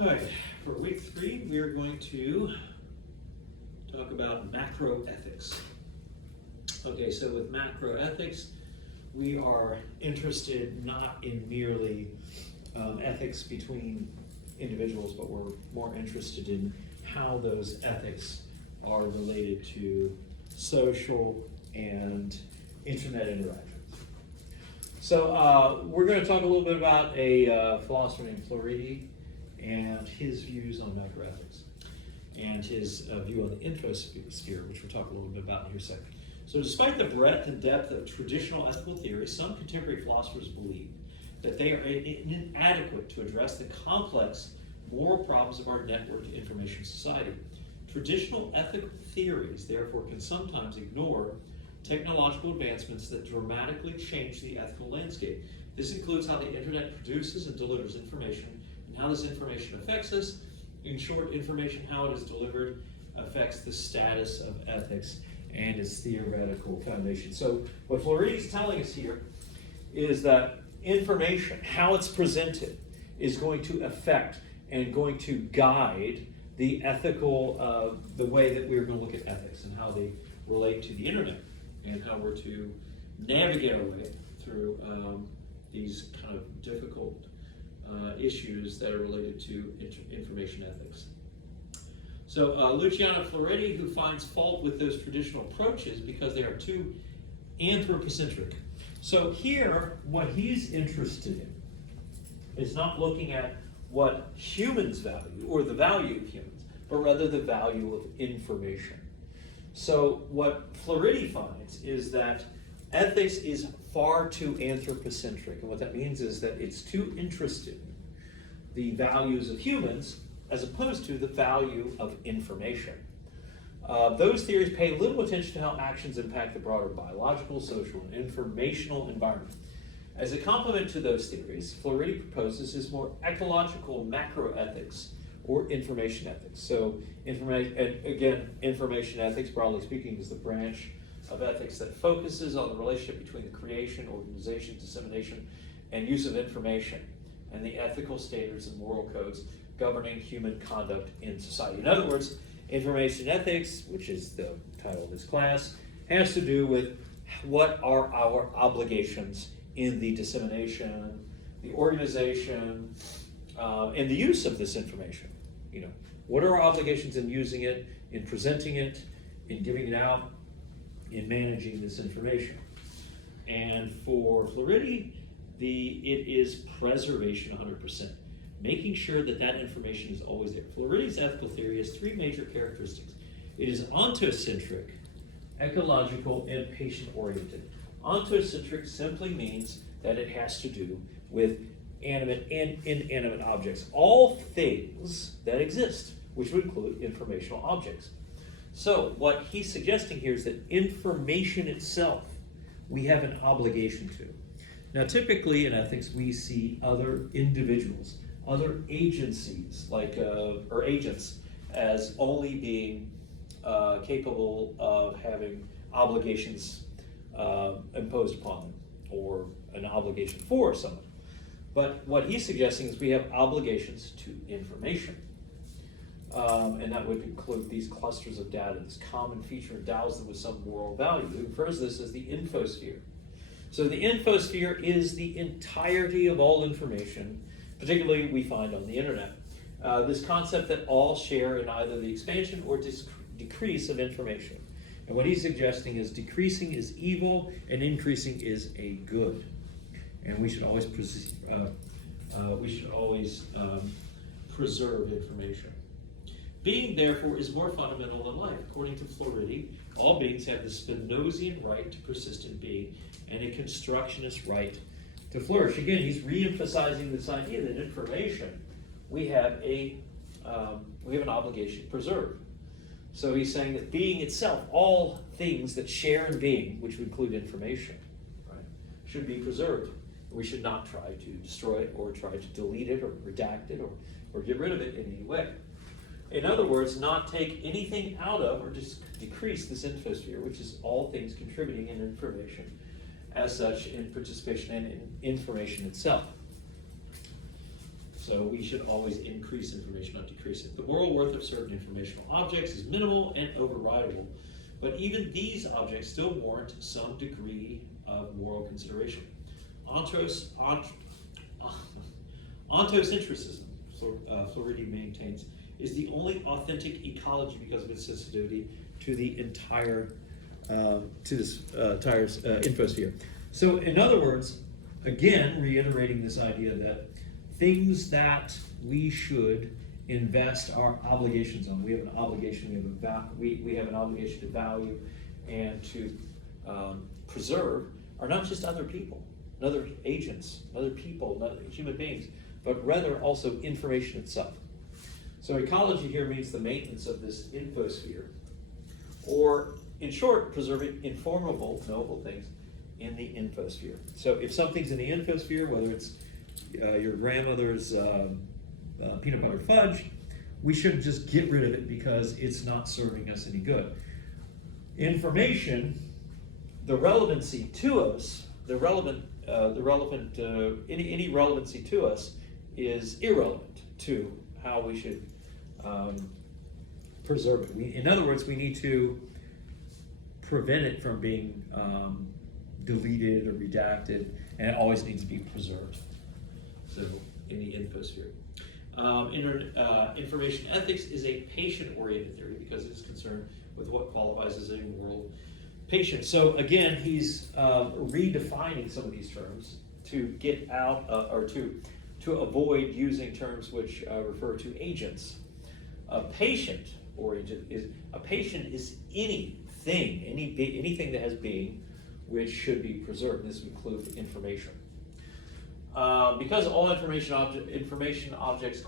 All right, for week 3, we are going to talk about macroethics. Okay, so with macroethics, we are interested not in merely ethics between individuals, but we're more interested in how those ethics are related to social and internet interactions. So we're going to talk a little bit about a philosopher named Floridi and his views on macroethics and his view on the infosphere, which we'll talk a little bit about in here a second. So despite the breadth and depth of traditional ethical theory, some contemporary philosophers believe that they are inadequate to address the complex moral problems of our networked information society. Traditional ethical theories, therefore, can sometimes ignore technological advancements that dramatically change the ethical landscape. This includes how the internet produces and delivers information, and how this information affects us. In short, information, how it is delivered, affects the status of ethics and its theoretical foundation. So what Floridi is telling us here is that information, how it's presented, is going to affect and going to guide the ethical, the way that we're going to look at ethics and how they relate to the internet and how we're to navigate our way through these kind of difficult issues that are related to information ethics. So Luciano Floridi, who finds fault with those traditional approaches because they are too anthropocentric. So here, what he's interested in is not looking at what humans value or the value of humans, but rather the value of information. So what Floridi finds is that ethics is far too anthropocentric, and what that means is that it's too interested in the values of humans as opposed to the value of information. Those theories pay little attention to how actions impact the broader biological, social, and informational environment. As a complement to those theories, Floridi proposes is more ecological macroethics or information ethics. So, information ethics, broadly speaking, is the branch of ethics that focuses on the relationship between the creation, organization, dissemination, and use of information, and the ethical standards and moral codes governing human conduct in society. In other words, information ethics, which is the title of this class, has to do with what are our obligations in the dissemination, the organization, and the use of this information. You know, what are our obligations in using it, in presenting it, in giving it out, in managing this information? And for Floridi, it is preservation 100%, making sure that that information is always there. Floridi's ethical theory has 3 major characteristics. It is ontocentric, ecological, and patient-oriented. Ontocentric simply means that it has to do with animate and inanimate objects, all things that exist, which would include informational objects. So what he's suggesting here is that information itself, we have an obligation to. Now typically in ethics we see other individuals, other agencies, or agents, as only being capable of having obligations imposed upon them, or an obligation for someone. But what he's suggesting is we have obligations to information. And that would include these clusters of data, this common feature endows them with some moral value. He refers to this as the infosphere. So the infosphere is the entirety of all information, particularly we find on the internet. This concept that all share in either the expansion or decrease of information. And what he's suggesting is decreasing is evil and increasing is a good. And we should always preserve information. Being, therefore, is more fundamental than life. According to Floridi, all beings have the Spinozian right to persistent being and a constructionist right to flourish. Again, he's re-emphasizing this idea that information we have an obligation to preserve. So he's saying that being itself, all things that share in being, which would include information, right, should be preserved. We should not try to destroy it or try to delete it or redact it or get rid of it in any way. In other words, not take anything out of or just decrease this infosphere, which is all things contributing in information as such in participation and in information itself. So we should always increase information, not decrease it. The moral worth of certain informational objects is minimal and overridable, but even these objects still warrant some degree of moral consideration. Ontocentrism, Flaherty maintains, is the only authentic ecology because of its sensitivity to the entire infosphere. So, in other words, again, reiterating this idea that things that we should invest our obligations on. We have an obligation. We have an obligation to value and to preserve are not just other people, other agents, other people, other human beings, but rather also information itself. So ecology here means the maintenance of this infosphere, or in short, preserving informable, knowable things in the infosphere. So if something's in the infosphere, whether it's your grandmother's peanut butter fudge, we shouldn't just get rid of it because it's not serving us any good. Information, the relevancy to us, any relevancy to us is irrelevant to how we should preserve it. In other words, we need to prevent it from being deleted or redacted, and it always needs to be preserved. So in the infosphere. Information ethics is a patient-oriented theory because it is concerned with what qualifies as a moral patient. So again, he's redefining some of these terms to get out or to avoid using terms which refer to agents. A patient-oriented is anything that has being which should be preserved. This would include information. Because all information objects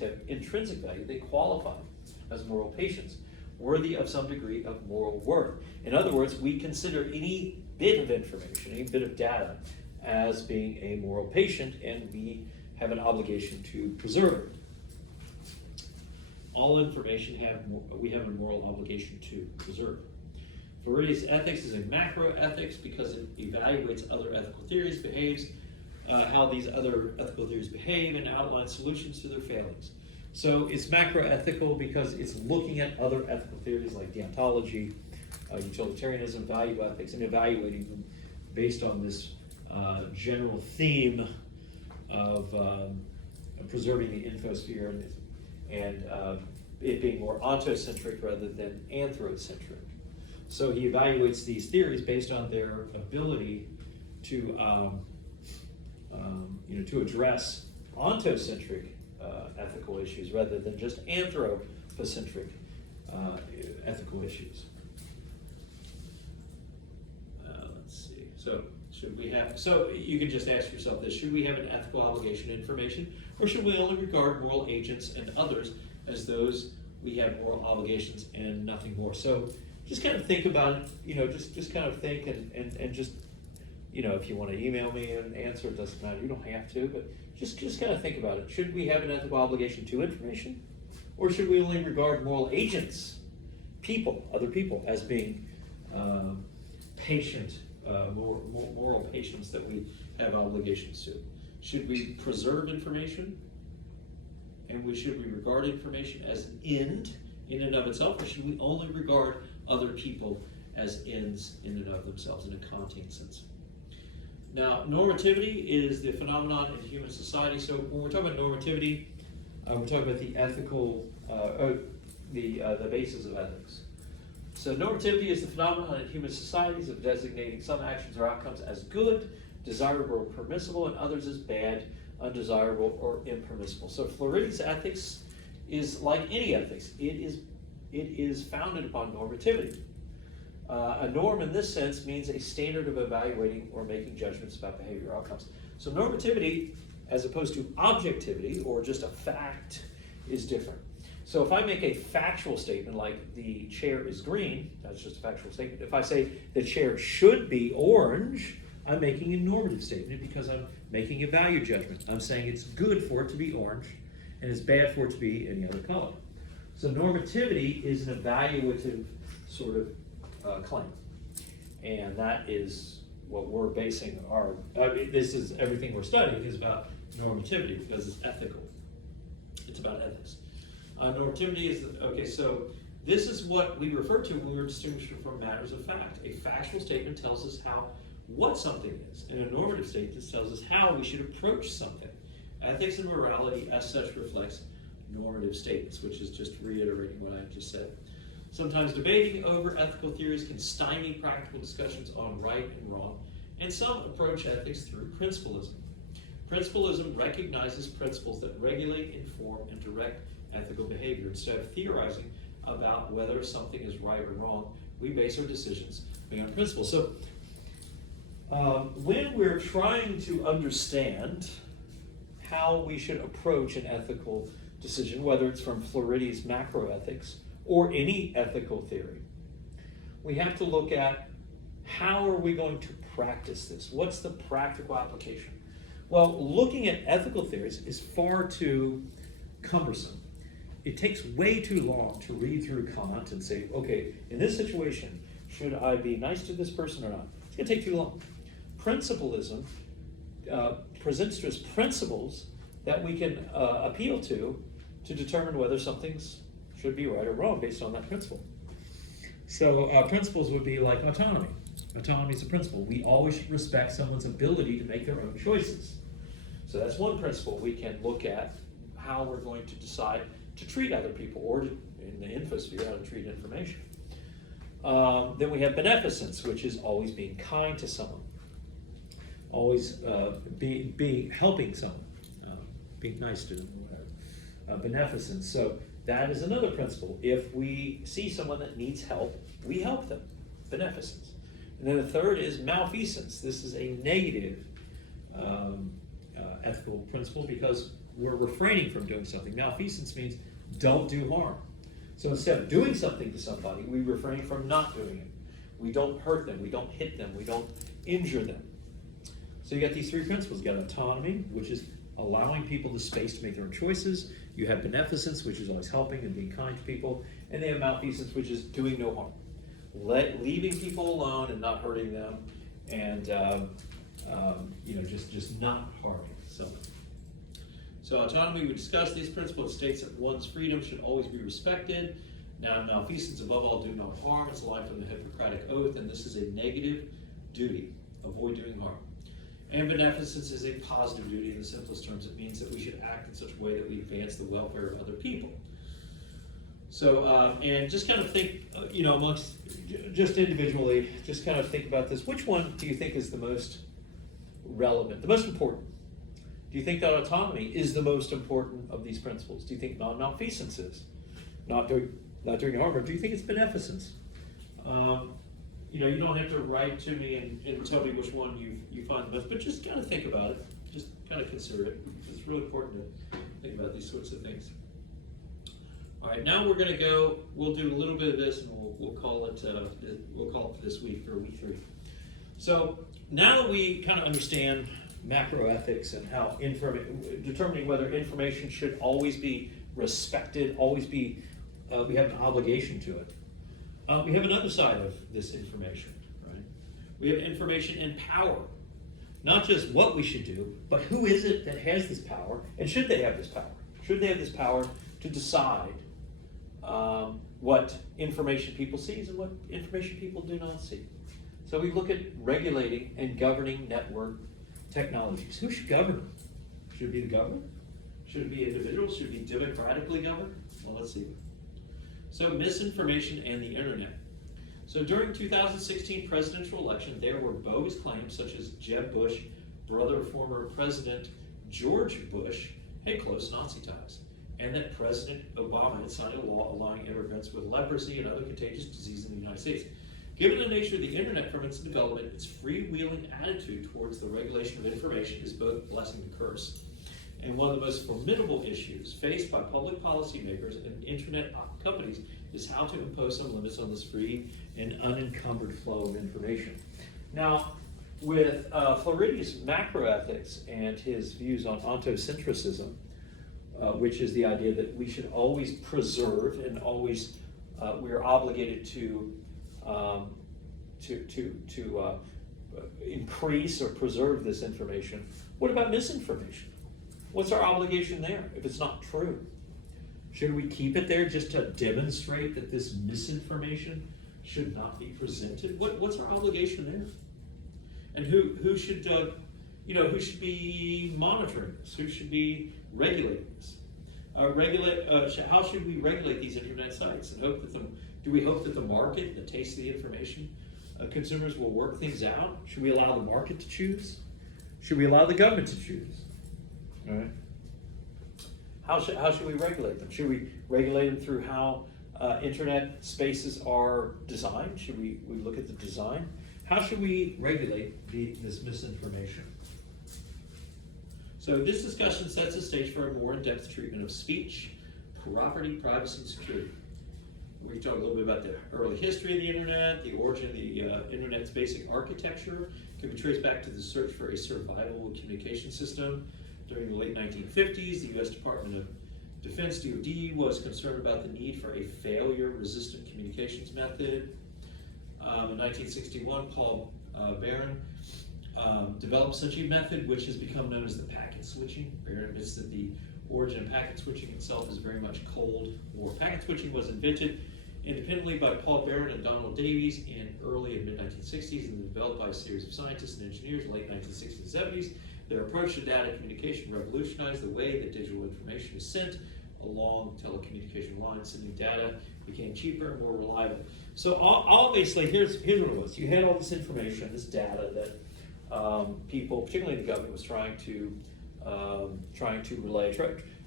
have intrinsic value, they qualify as moral patients, worthy of some degree of moral worth. In other words, we consider any bit of information, any bit of data, as being a moral patient, and we have an obligation to preserve it. All information we have a moral obligation to preserve. Floridi's ethics is a macro ethics because it evaluates other ethical theories, how these other ethical theories behave, and outlines solutions to their failings. So it's macroethical because it's looking at other ethical theories like deontology, utilitarianism, value ethics, and evaluating them based on this general theme of preserving the infosphere and it being more ontocentric rather than anthrocentric. So he evaluates these theories based on their ability to address ontocentric ethical issues rather than just anthropocentric ethical issues. Let's see. So you can just ask yourself this: should we have an ethical obligation to information, or should we only regard moral agents and others as those we have moral obligations and nothing more? So just kind of think about it. Just kind of think and just. If you want to email me an answer, it doesn't matter. You don't have to, but just kind of think about it. Should we have an ethical obligation to information, or should we only regard moral agents, other people, as being moral patients that we have obligations to? Should we preserve information, and should we regard information as an end in and of itself, or should we only regard other people as ends in and of themselves in a Kantian sense? Now, normativity is the phenomenon in human society. So when we're talking about normativity, we're talking about the ethical, the basis of ethics. So normativity is the phenomenon in human societies of designating some actions or outcomes as good, desirable, or permissible, and others as bad, undesirable, or impermissible. So Floridi's ethics is like any ethics. It is founded upon normativity. A norm in this sense means a standard of evaluating or making judgments about behavior outcomes. So normativity, as opposed to objectivity or just a fact, is different. So if I make a factual statement like the chair is green, that's just a factual statement. If I say the chair should be orange, I'm making a normative statement because I'm making a value judgment. I'm saying it's good for it to be orange and it's bad for it to be any other color. So normativity is an evaluative sort of claim, and that is what we're basing this is everything we're studying is about normativity because it's ethical. It's about ethics. Normativity is, okay, so this is what we refer to when we were distinguishing from matters of fact. A factual statement tells us what something is, and a normative statement tells us how we should approach something. Ethics and morality, as such, reflects normative statements, which is just reiterating what I just said. Sometimes debating over ethical theories can stymie practical discussions on right and wrong, and some approach ethics through principlism. Principlism recognizes principles that regulate, inform, and direct ethical behavior. Instead of theorizing about whether something is right or wrong, we base our decisions on principles. So, when we're trying to understand how we should approach an ethical decision, whether it's from Floridi's macroethics or any ethical theory, we have to look at how are we going to practice this? What's the practical application? Well, looking at ethical theories is far too cumbersome. It takes way too long to read through Kant and say, okay, in this situation, should I be nice to this person or not? It's going to take too long. Principlism presents to us principles that we can appeal to determine whether something's should be right or wrong based on that principle. So principles would be like autonomy. Autonomy is a principle. We always should respect someone's ability to make their own choices. So that's one principle we can look at how we're going to decide to treat other people, or in the infosphere, how to treat information. Then we have beneficence, which is always being kind to someone, always helping someone, being nice to them, or whatever. Beneficence. So that is another principle. If we see someone that needs help, we help them. Beneficence. And then the third is malfeasance. This is a negative ethical principle because we're refraining from doing something. Malfeasance means don't do harm. So instead of doing something to somebody, we refrain from not doing it. We don't hurt them, we don't hit them, we don't injure them. So you got these three principles. You got autonomy, which is allowing people the space to make their own choices. You have beneficence, which is always helping and being kind to people. And they have malfeasance, which is doing no harm. Leaving people alone and not hurting them, and just not harming someone. So autonomy, we discussed these principles. It states that one's freedom should always be respected. Now, malfeasance, above all, do no harm. It's a line from the Hippocratic Oath, and this is a negative duty. Avoid doing harm. And beneficence is a positive duty in the simplest terms. It means that we should act in such a way that we advance the welfare of other people. So, and just kind of think, amongst, just individually, just kind of think about this. Which one do you think is the most relevant, the most important? Do you think that autonomy is the most important of these principles? Do you think non-malfeasance is? Not doing harm, or do you think it's beneficence? You don't have to write to me and tell me which one you find the best, but just kind of think about it. Just kind of consider it. It's really important to think about these sorts of things. All right, now we're going to go. We'll do a little bit of this, and we'll call it for this week, for week 3. So now that we kind of understand macroethics and how determining whether information should always be respected, always be, we have an obligation to it. We have another side of this information, right? We have information and power. Not just what we should do, but who is it that has this power, and should they have this power? Should they have this power to decide what information people see and what information people do not see? So we look at regulating and governing network technologies. Who should govern them? Should it be the government? Should it be individuals? Should it be democratically governed? Well, let's see. So misinformation and the internet. So during 2016 presidential election, there were bogus claims such as Jeb Bush, brother of former President George Bush, had close Nazi ties, and that President Obama had signed a law allowing immigrants with leprosy and other contagious diseases in the United States. Given the nature of the internet from its development, its freewheeling attitude towards the regulation of information is both a blessing and a curse. And one of the most formidable issues faced by public policymakers and internet companies is how to impose some limits on this free and unencumbered flow of information. Now, with Floridi's macroethics and his views on ontocentrism, which is the idea that we should always preserve and always we're obligated to increase or preserve this information. What about misinformation? What's our obligation there if it's not true? Should we keep it there just to demonstrate that this misinformation should not be presented? What's our obligation there? And who should who should be monitoring this? Who should be regulating this? How should we regulate these internet sites? And do we hope that the market, the taste of the information, consumers will work things out? Should we allow the market to choose? Should we allow the government to choose? All right. How should we regulate them? Should we regulate them through how internet spaces are designed? Should we look at the design? How should we regulate this misinformation? So this discussion sets the stage for a more in-depth treatment of speech, property, privacy, and security. We talk a little bit about the early history of the internet, the origin of the internet's basic architecture. Can be traced back to the search for a survivable communication system. During the late 1950s, the U.S. Department of Defense, DoD, was concerned about the need for a failure-resistant communications method. In 1961, Paul Barron developed such a method, which has become known as the packet switching. Barron admits that the origin of packet switching itself is very much Cold War. Packet switching was invented independently by Paul Barron and Donald Davies in early and mid-1960s and developed by a series of scientists and engineers in the late 1960s and 70s. Their approach to data communication revolutionized the way that digital information is sent along telecommunication lines. Sending data became cheaper and more reliable. So obviously, here's what it was. You had all this information, this data that people, particularly the government, was trying to relay,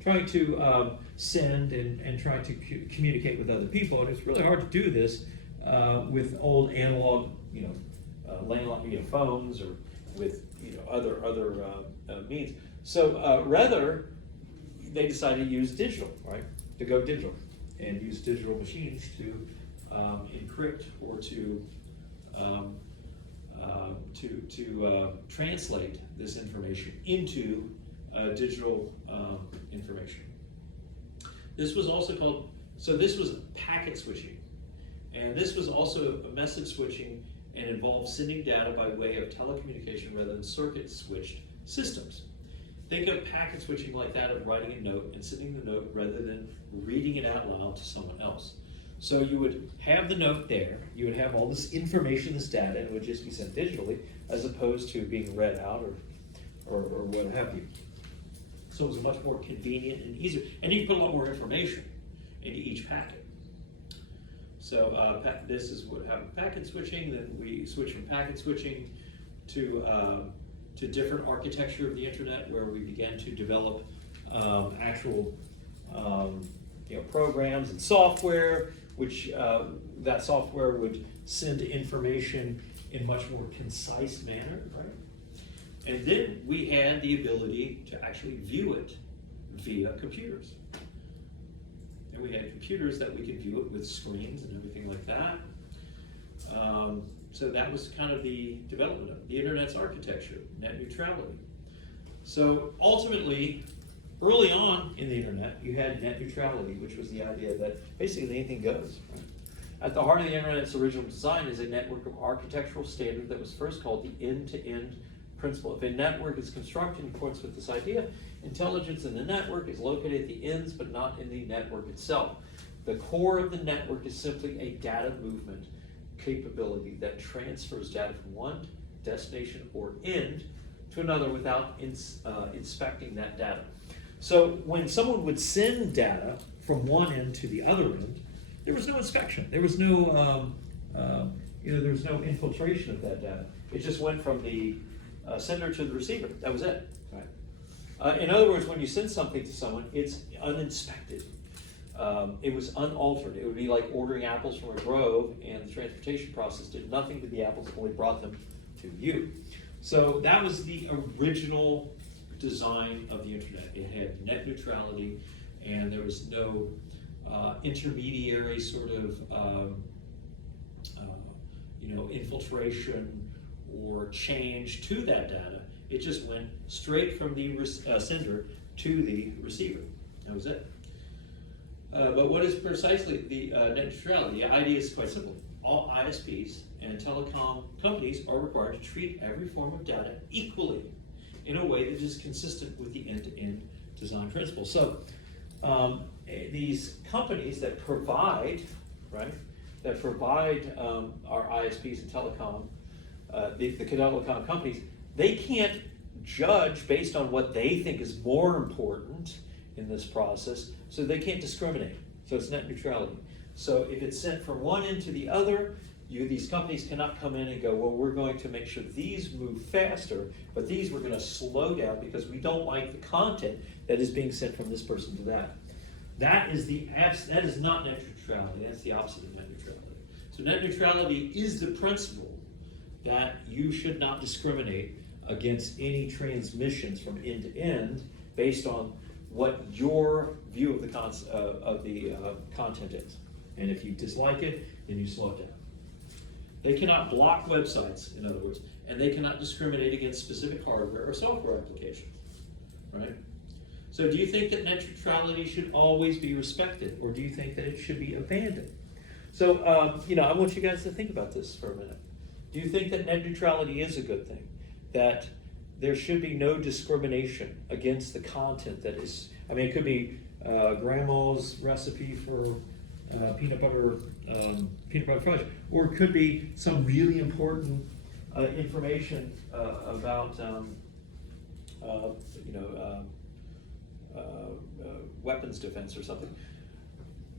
trying to send and trying to communicate with other people. And it's really hard to do this with old analog, landline, phones, or with other means. So rather, they decided to use digital, right? To go digital and use digital machines to encrypt or to translate this information into digital information. This was also called, so this was packet switching. And this was also a message switching and involved sending data by way of telecommunication rather than circuit switched systems. Think of packet switching like that of writing a note and sending the note rather than reading it out loud to someone else. So you would have the note there, you would have all this information, this data, and it would just be sent digitally as opposed to being read out or what have you. So it was much more convenient and easier. And you can put a lot more information into each packet. So this is what happened with packet switching. Then we switch from packet switching to different architecture of the internet, where we began to develop actual programs and software, which that software would send information in a much more concise manner, right? And then we had the ability to actually view it via computers. And we had computers that we could view it with screens and everything like that. So that was kind of the development of the internet's architecture, net neutrality. So ultimately, early on in the internet, you had net neutrality, which was the idea that basically anything goes. Right? At the heart of the internet's original design is a network of architectural standard that was first called the end-to-end principle. If a network is constructed in accordance with this idea, intelligence in the network is located at the ends but not in the network itself. The core of the network is simply a data movement capability that transfers data from one destination or end to another without inspecting that data. So when someone would send data from one end to the other end, there was no inspection. There was no, there was no infiltration of that data. It just went from the sender to the receiver. That was it. Right? In other words, when you send something to someone, it's uninspected. It was unaltered. It would be like ordering apples from a grove, and the transportation process did nothing to the apples, only brought them to you. So that was the original design of the internet. It had net neutrality, and there was no intermediary sort of infiltration or change to that data. It just went straight from the sender to the receiver. That was it. But what is precisely the net neutrality? The idea is quite simple. All ISPs and telecom companies are required to treat every form of data equally in a way that is consistent with the end-to-end design principles. So these companies that provide, right, that provide our ISPs and telecom, the telecom companies, they can't judge based on what they think is more important in this process, so they can't discriminate. So it's net neutrality. So if it's sent from one end to the other, these companies cannot come in and go, well, we're going to make sure these move faster, but these we're going to slow down because we don't like the content that is being sent from this person to that. That is not net neutrality. That's the opposite of net neutrality. So net neutrality is the principle that you should not discriminate against any transmissions from end to end based on what your view of the content is. And if you dislike it, then you slow it down. They cannot block websites, in other words, and they cannot discriminate against specific hardware or software applications, right? So do you think that net neutrality should always be respected, or do you think that it should be abandoned? So, I want you guys to think about this for a minute. Do you think that net neutrality is a good thing? That there should be no discrimination against the content that is, it could be grandma's recipe for peanut butter fudge, or it could be some really important information about weapons defense or something.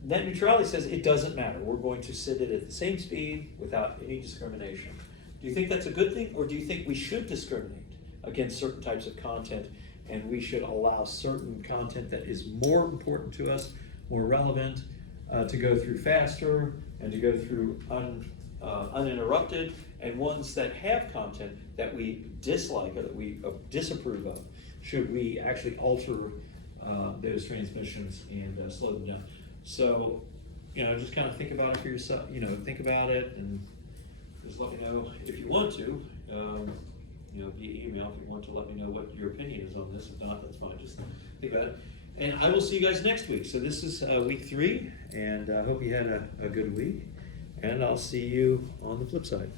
Net neutrality says it doesn't matter. We're going to send it at the same speed without any discrimination. Do you think that's a good thing, or do you think we should discriminate against certain types of content, and we should allow certain content that is more important to us, more relevant, to go through faster and to go through uninterrupted, and ones that have content that we dislike or that we disapprove of, should we actually alter those transmissions and slow them down? So, just kind of think about it for yourself, think about it, and just let me know if you want to, via email if you want to let me know what your opinion is on this. If not, that's fine, just think about it. And I will see you guys next week. So this is week 3, and I hope you had a good week, and I'll see you on the flip side.